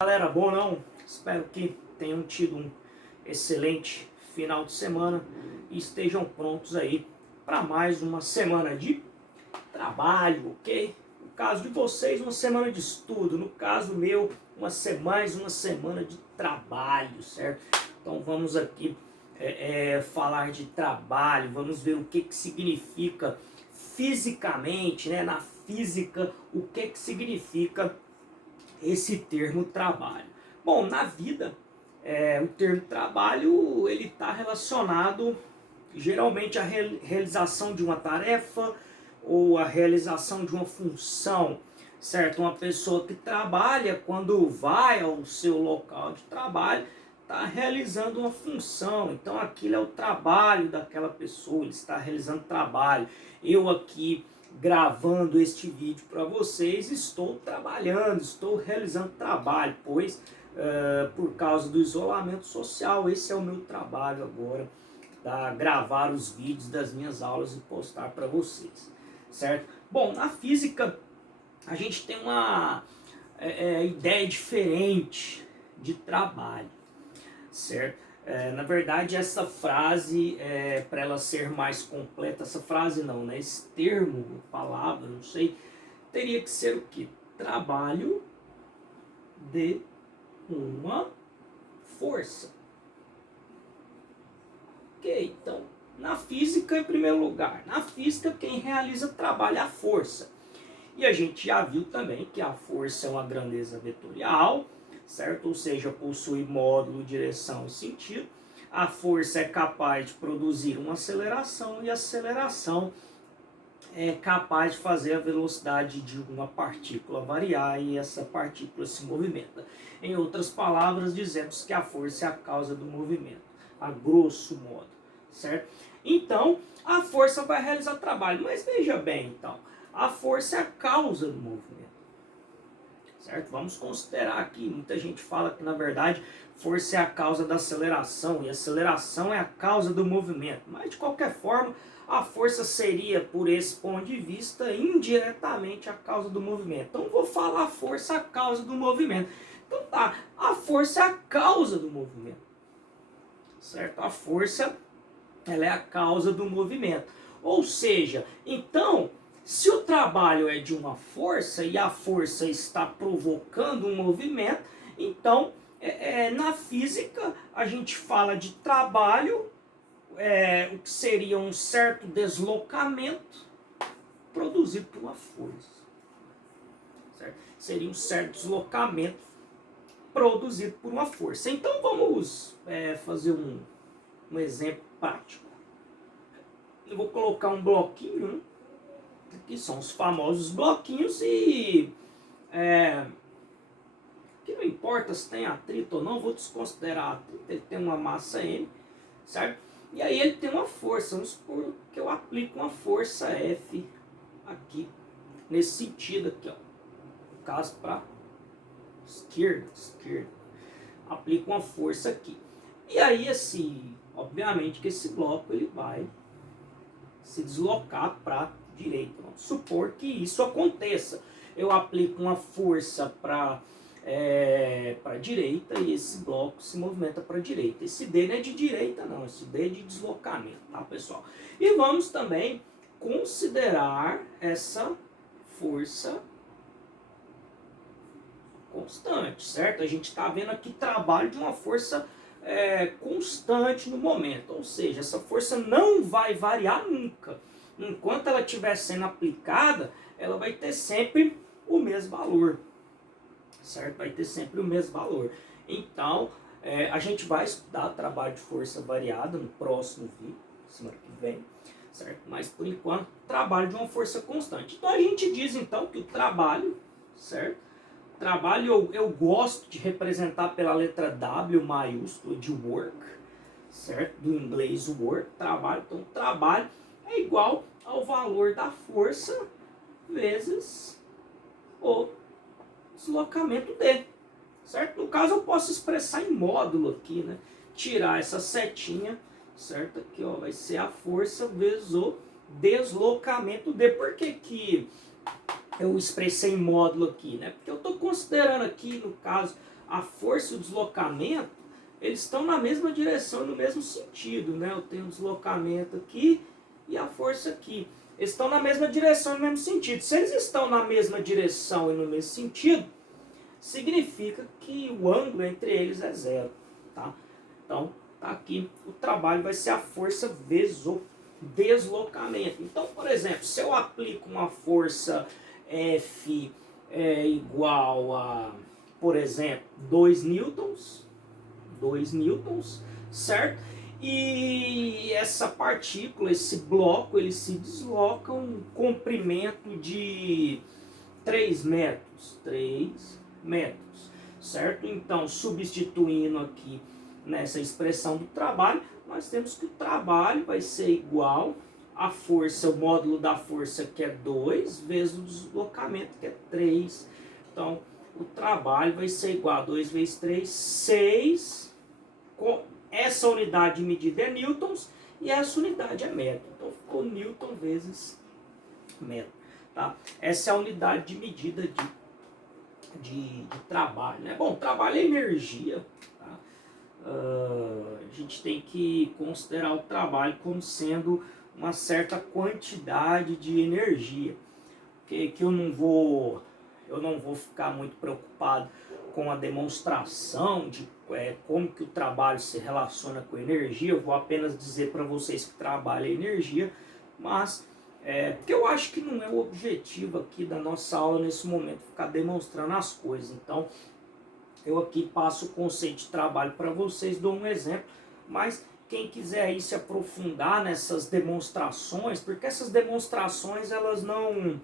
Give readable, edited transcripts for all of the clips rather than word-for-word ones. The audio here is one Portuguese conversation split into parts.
Galera, bom não? Espero que tenham tido um excelente final de semana e estejam prontos aí para mais uma semana de trabalho, ok? No caso de vocês, uma semana de estudo, no caso meu, mais uma semana de trabalho, certo? Então vamos aqui falar de trabalho, vamos ver o que significa fisicamente, né? Na física, o que significa esse termo trabalho. Bom, na vida, o termo trabalho ele está relacionado geralmente à realização de uma tarefa ou à realização de uma função, certo? Uma pessoa que trabalha, quando vai ao seu local de trabalho, está realizando uma função, então aquilo é o trabalho daquela pessoa, ele está realizando trabalho. Eu aqui gravando este vídeo para vocês, estou trabalhando, estou realizando trabalho, pois por causa do isolamento social, esse é o meu trabalho agora, tá? Gravar os vídeos das minhas aulas e postar para vocês, certo? Bom, na física a gente tem uma ideia diferente de trabalho, certo? Na verdade, essa frase, para ela ser mais completa, essa frase não, né? Esse termo, palavra, não sei, teria que ser o quê? Trabalho de uma força. Ok, então, na física, em primeiro lugar, na física, quem realiza trabalho é a força. E a gente já viu também que a força é uma grandeza vetorial, certo? Ou seja, possui módulo, direção e sentido. A força é capaz de produzir uma aceleração e a aceleração é capaz de fazer a velocidade de uma partícula variar e essa partícula se movimenta. Em outras palavras, dizemos que a força é a causa do movimento, a grosso modo, certo? Então, a força vai realizar trabalho, mas veja bem, então, a força é a causa do movimento, certo? Vamos considerar aqui, muita gente fala que na verdade força é a causa da aceleração e a aceleração é a causa do movimento, mas de qualquer forma a força seria, por esse ponto de vista, indiretamente a causa do movimento. Então vou falar a força a causa do movimento. Então tá, a força é a causa do movimento, certo? A força ela é a causa do movimento. Ou seja, então, se o trabalho é de uma força e a força está provocando um movimento, então, na física, a gente fala de trabalho, o que seria um certo deslocamento produzido por uma força. Certo? Seria um certo deslocamento produzido por uma força. Então, vamos fazer um exemplo prático. Eu vou colocar um bloquinho, né? Aqui são os famosos bloquinhos e que não importa se tem atrito ou não, vou desconsiderar atrito, ele tem uma massa M, certo? E aí ele tem uma força, vamos supor que eu aplico uma força F aqui, nesse sentido aqui, ó, no caso para esquerda, aplico uma força aqui. E aí assim, obviamente que esse bloco ele vai se deslocar para direita. Vamos supor que isso aconteça. Eu aplico uma força para a direita e esse bloco se movimenta para a direita. Esse D não é de direita não, esse D é de deslocamento, tá pessoal? E vamos também considerar essa força constante, certo? A gente está vendo aqui trabalho de uma força constante no momento, ou seja, essa força não vai variar nunca. Enquanto ela estiver sendo aplicada, ela vai ter sempre o mesmo valor, certo? Vai ter sempre o mesmo valor. Então, a gente vai estudar trabalho de força variada no próximo vídeo, semana que vem, certo? Mas por enquanto, trabalho de uma força constante. Então a gente diz então que o trabalho, certo? Trabalho eu gosto de representar pela letra W maiúscula de work, certo? Do inglês work, trabalho. Então trabalho é igual ao valor da força vezes o deslocamento D, certo? No caso eu posso expressar em módulo aqui, né? Tirar essa setinha, certo? Aqui ó, vai ser a força vezes o deslocamento D. Por que que eu expressei em módulo aqui, né? Porque eu estou considerando aqui, no caso, a força e o deslocamento, eles estão na mesma direção e no mesmo sentido, né? Eu tenho o deslocamento aqui e a força aqui. Eles estão na mesma direção e no mesmo sentido. Se eles estão na mesma direção e no mesmo sentido, significa que o ângulo entre eles é zero, tá? Então, tá aqui, o trabalho vai ser a força vezes o deslocamento. Então, por exemplo, se eu aplico uma força F igual a, por exemplo, 2 newtons, certo? E essa partícula, esse bloco, ele se desloca um comprimento de 3 metros, certo? Então, substituindo aqui nessa expressão do trabalho, nós temos que o trabalho vai ser igual a força, o módulo da força que é 2, vezes o deslocamento que é 3. Então, o trabalho vai ser igual a 2 vezes 3, 6. Essa unidade de medida é newtons e essa unidade é metro. Então, ficou newton vezes metro. Tá? Essa é a unidade de medida de trabalho. Né? Bom, trabalho é energia. Tá? A gente tem que considerar o trabalho como sendo uma certa quantidade de energia. Que eu não vou ficar muito preocupado com a demonstração de como que o trabalho se relaciona com a energia. Eu vou apenas dizer para vocês que trabalho é energia, mas porque eu acho que não é o objetivo aqui da nossa aula nesse momento ficar demonstrando as coisas. Então, eu aqui passo o conceito de trabalho para vocês, dou um exemplo, mas quem quiser aí se aprofundar nessas demonstrações, porque essas demonstrações elas não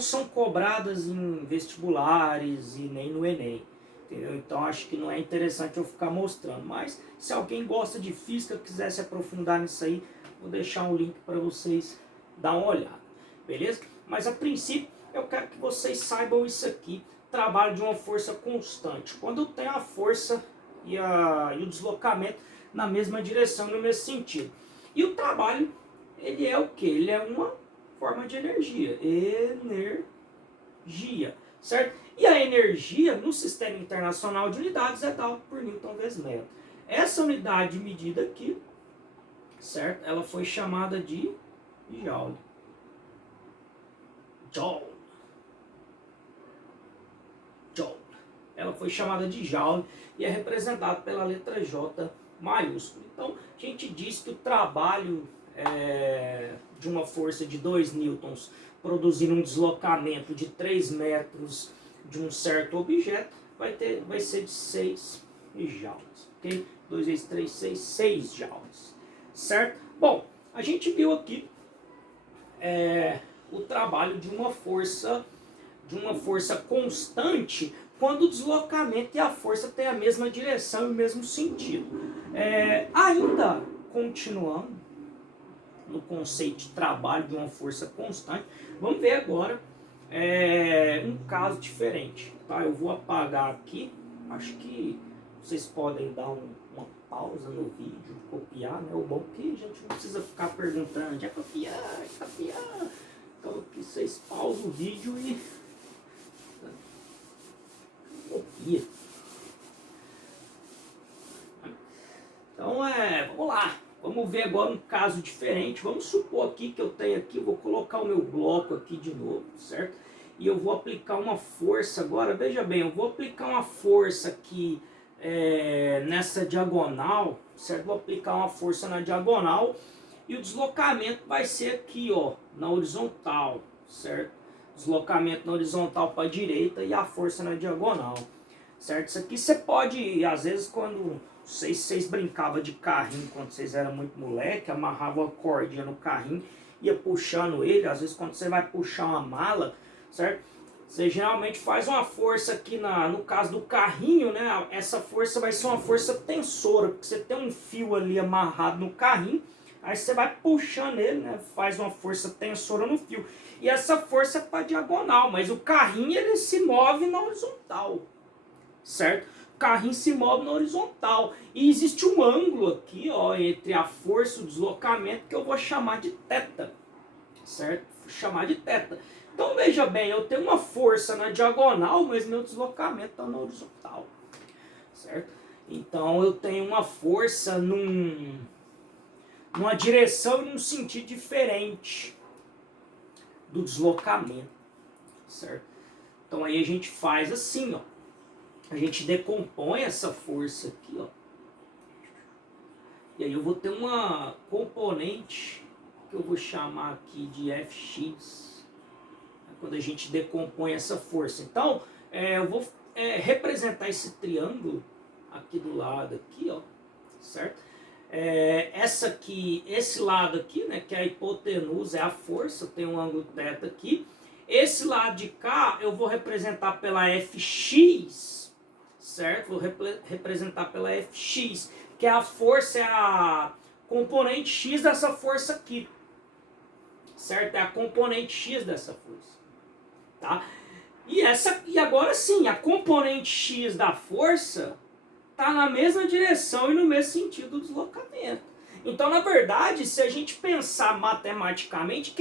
são cobradas em vestibulares e nem no Enem, entendeu? Então acho que não é interessante eu ficar mostrando, mas se alguém gosta de física, quiser se aprofundar nisso aí, vou deixar um link para vocês dar uma olhada, beleza? Mas a princípio eu quero que vocês saibam isso aqui, trabalho de uma força constante. Quando eu tenho a força e o deslocamento na mesma direção, no mesmo sentido. E o trabalho, ele é o que? Ele é uma forma de energia, certo? E a energia no Sistema Internacional de Unidades é dada por Newton vezes metro. Essa unidade de medida aqui, certo? Ela foi chamada de Joule. Ela foi chamada de Joule e é representada pela letra J maiúscula. Então, a gente diz que o trabalho de uma força de 2 newtons produzindo um deslocamento de 3 metros de um certo objeto vai ser de 6 joules, ok? 2 vezes 3, 6 joules, certo? Bom, a gente viu aqui o trabalho de uma força constante quando o deslocamento e a força têm a mesma direção e o mesmo sentido. Ainda continuando no conceito de trabalho de uma força constante, vamos ver agora um caso diferente. Tá? Eu vou apagar aqui, acho que vocês podem dar uma pausa no vídeo, copiar, né? O bom é que a gente não precisa ficar perguntando, é copiar. Então aqui vocês pausam o vídeo e copia. Então vamos lá. Vamos ver agora um caso diferente. Vamos supor aqui que eu tenho aqui, vou colocar o meu bloco aqui de novo, certo? E eu vou aplicar uma força agora. Veja bem, eu vou aplicar uma força aqui nessa diagonal, certo? Vou aplicar uma força na diagonal e o deslocamento vai ser aqui, ó, na horizontal, certo? Deslocamento na horizontal para a direita e a força na diagonal, certo? Isso aqui você pode, às vezes, quando... Não sei se vocês brincavam de carrinho quando vocês eram muito moleque, amarravam uma cordinha no carrinho, ia puxando ele. Às vezes quando você vai puxar uma mala, certo? Você geralmente faz uma força aqui, no caso do carrinho, né? Essa força vai ser uma força tensora, porque você tem um fio ali amarrado no carrinho, aí você vai puxando ele, né? Faz uma força tensora no fio. E essa força é para diagonal, mas o carrinho ele se move na horizontal, certo? O carrinho se move na horizontal. E existe um ângulo aqui, ó, entre a força e o deslocamento que eu vou chamar de θ, certo? Vou chamar de θ. Então veja bem, eu tenho uma força na diagonal, mas meu deslocamento está na horizontal, certo? Então eu tenho uma força numa direção e num sentido diferente do deslocamento, certo? Então aí a gente faz assim, ó. A gente decompõe essa força aqui, ó. E aí eu vou ter uma componente que eu vou chamar aqui de Fx. Quando a gente decompõe essa força. Então, eu vou representar esse triângulo aqui do lado, aqui, ó, certo? Essa aqui, esse lado aqui, né, que é a hipotenusa, é a força, tem um ângulo θ aqui. Esse lado de cá eu vou representar pela Fx, certo? Vou representar pela Fx, que é a força, é a componente x dessa força aqui, certo? É a componente x dessa força. Tá? E agora sim, a componente x da força está na mesma direção e no mesmo sentido do deslocamento. Então, na verdade, se a gente pensar matematicamente,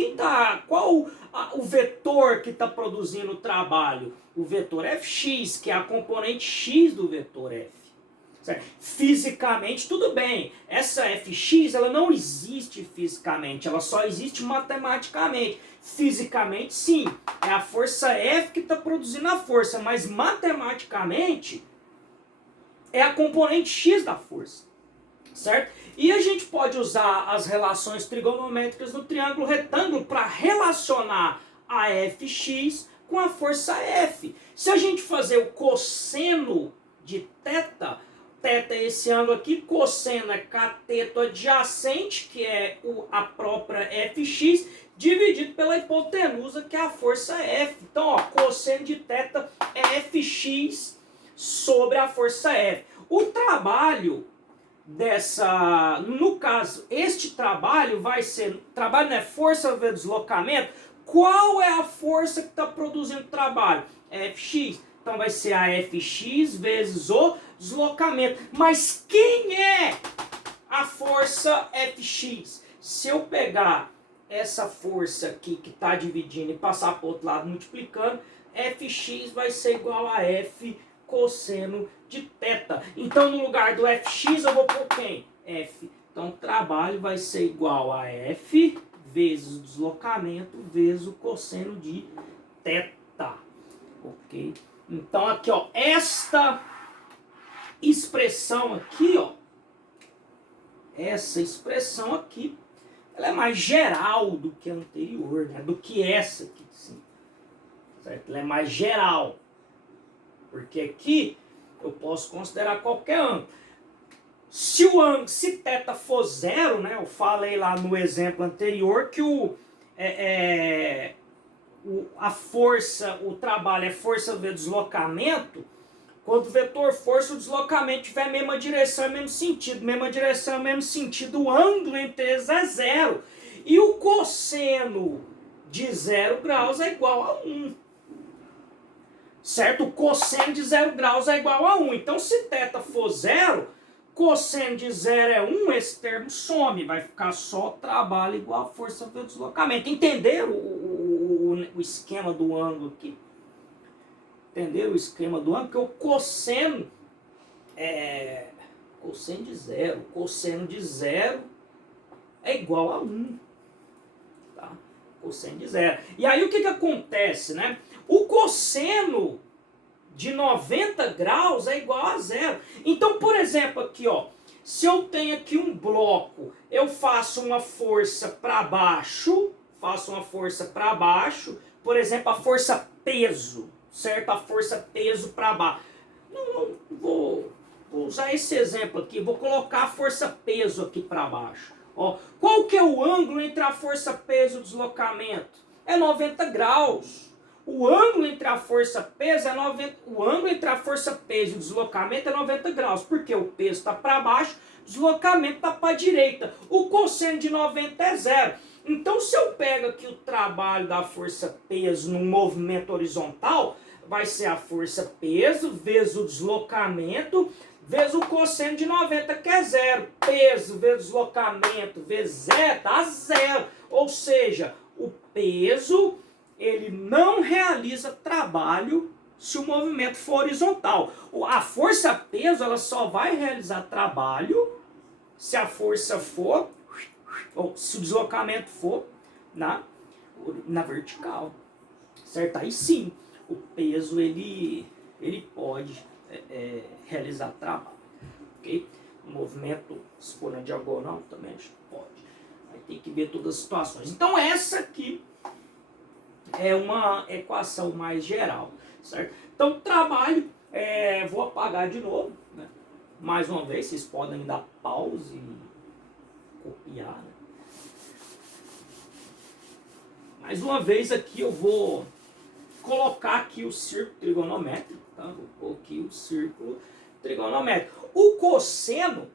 qual o vetor que está produzindo o trabalho? O vetor Fx, que é a componente x do vetor F. Certo? Fisicamente, tudo bem. Essa Fx ela não existe fisicamente, ela só existe matematicamente. Fisicamente, sim, é a força F que está produzindo a força, mas matematicamente é a componente x da força, certo? E a gente pode usar as relações trigonométricas do triângulo retângulo para relacionar a Fx com a força F. Se a gente fazer o cosseno de θ, θ é esse ângulo aqui, cosseno é cateto adjacente, que é a própria Fx, dividido pela hipotenusa, que é a força F. Então, ó, cosseno de θ é Fx sobre a força F. O trabalho no caso, este trabalho vai ser, trabalho não é força vezes deslocamento, qual é a força que está produzindo o trabalho? Fx. Então vai ser a Fx vezes o deslocamento. Mas quem é a força Fx? Se eu pegar essa força aqui que está dividindo e passar para o outro lado multiplicando, Fx vai ser igual a F cosseno de θ. Então no lugar do Fx eu vou pôr quem? F. Então o trabalho vai ser igual a F vezes o deslocamento vezes o cosseno de θ. Ok? Então aqui, ó, esta expressão aqui, ó, essa expressão aqui, ela é mais geral do que a anterior, né? Do que essa aqui, sim. Certo? Ela é mais geral. Porque aqui eu posso considerar qualquer ângulo. Se θ for zero, né? Eu falei lá no exemplo anterior que a força, o trabalho é força vezes deslocamento. Quando o vetor força, o deslocamento tiver a mesma direção e mesmo sentido. Mesma direção e mesmo sentido, o ângulo entre eles é zero. E o cosseno de 0 graus é igual a 1. Certo? O cosseno de 0 graus é igual a 1. Então, se θ for zero, cosseno de 0 é 1, esse termo some. Vai ficar só trabalho igual a força vezes deslocamento. Entenderam o esquema do ângulo aqui? Entenderam o esquema do ângulo? Porque o cosseno é cosseno de 0. Cosseno de 0 é igual a 1. Tá? Cosseno de 0. E aí o que acontece, né? O cosseno de 90 graus é igual a 0. Então, por exemplo, aqui, ó, se eu tenho aqui um bloco, eu faço uma força para baixo, por exemplo, a força peso, certo? A força peso para baixo. Não vou usar esse exemplo aqui, vou colocar a força peso aqui para baixo. Ó, qual que é o ângulo entre a força peso e o deslocamento? É 90 graus. O ângulo entre a força peso e o deslocamento é 90 graus, porque o peso está para baixo, o deslocamento está para a direita. O cosseno de 90 é zero. Então, se eu pego aqui o trabalho da força peso no movimento horizontal, vai ser a força peso vezes o deslocamento vezes o cosseno de 90, que é zero. Peso vezes deslocamento vezes zero, dá zero. Ou seja, o peso ele não realiza trabalho se o movimento for horizontal. A força-peso ela só vai realizar trabalho se a força for, ou se o deslocamento for na vertical. Certo? Aí sim, o peso ele pode realizar trabalho. Ok? O movimento, se for na diagonal, também a gente pode. Aí tem que ver todas as situações. Então essa aqui é uma equação mais geral, certo? Então trabalho, vou apagar de novo, né? Mais uma vez, vocês podem dar pause e copiar, né? Mais uma vez aqui eu vou colocar aqui o círculo trigonométrico, tá? Vou pôr aqui o círculo trigonométrico. O cosseno,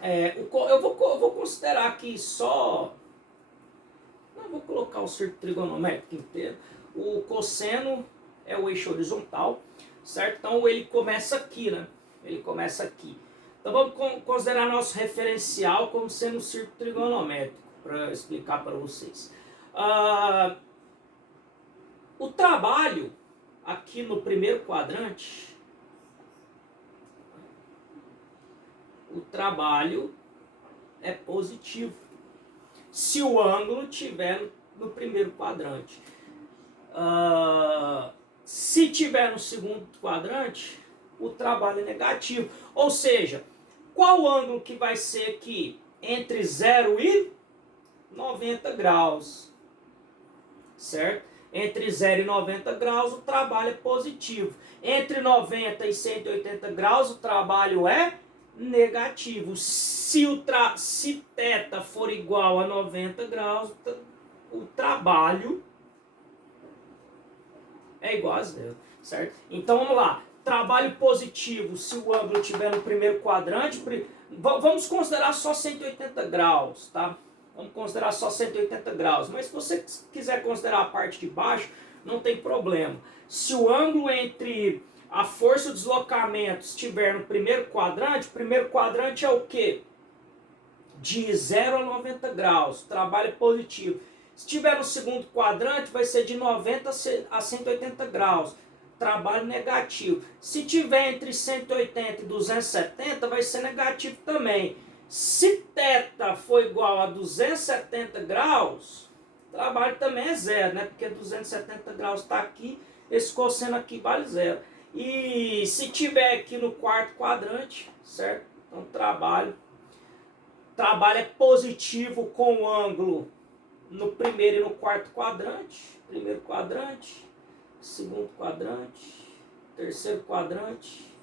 eu vou considerar aqui só... Não vou colocar o círculo trigonométrico inteiro. O cosseno é o eixo horizontal, certo? Então ele começa aqui, né? Ele começa aqui. Então vamos considerar nosso referencial como sendo um círculo trigonométrico, para explicar para vocês. O trabalho aqui no primeiro quadrante, o trabalho é positivo se o ângulo estiver no primeiro quadrante. Se tiver no segundo quadrante, o trabalho é negativo. Ou seja, qual ângulo que vai ser aqui? Entre 0 e 90 graus. Certo? Entre 0 e 90 graus o trabalho é positivo. Entre 90 e 180 graus o trabalho é negativo. Se θ for igual a 90 graus, o trabalho é igual a zero, certo? Então vamos lá. Trabalho positivo se o ângulo estiver no primeiro quadrante. Vamos considerar só 180 graus, tá? Vamos considerar só 180 graus. Mas se você quiser considerar a parte de baixo, não tem problema. Se o ângulo entre a força e o deslocamento estiver no primeiro quadrante é o quê? De 0 a 90 graus. Trabalho positivo. Se estiver no segundo quadrante, vai ser de 90 a 180 graus. Trabalho negativo. Se tiver entre 180 e 270, vai ser negativo também. Se θ for igual a 270 graus, o trabalho também é zero, né? Porque 270 graus está aqui, esse cosseno aqui vale zero. E se tiver aqui no quarto quadrante, certo? Então trabalho é positivo com o ângulo no primeiro e no quarto quadrante. Primeiro quadrante, segundo quadrante, terceiro quadrante,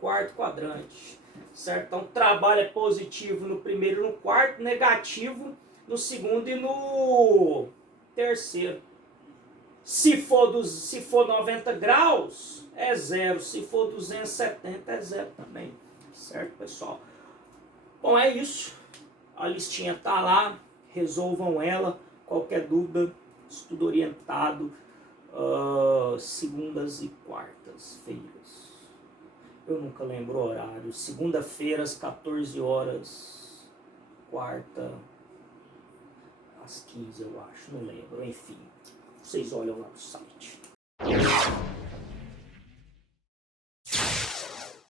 quarto quadrante. Certo? Então, trabalho é positivo no primeiro e no quarto, negativo no segundo e no terceiro. Se for 90 graus, é zero. Se for 270, é zero também. Certo, pessoal? Bom, é isso. A listinha tá lá. Resolvam ela. Qualquer dúvida, estudo orientado, segundas e quartas-feiras. Eu nunca lembro o horário. Segunda-feira, às 14 horas. Quarta, às 15, eu acho. Não lembro. Enfim, vocês olham lá no site.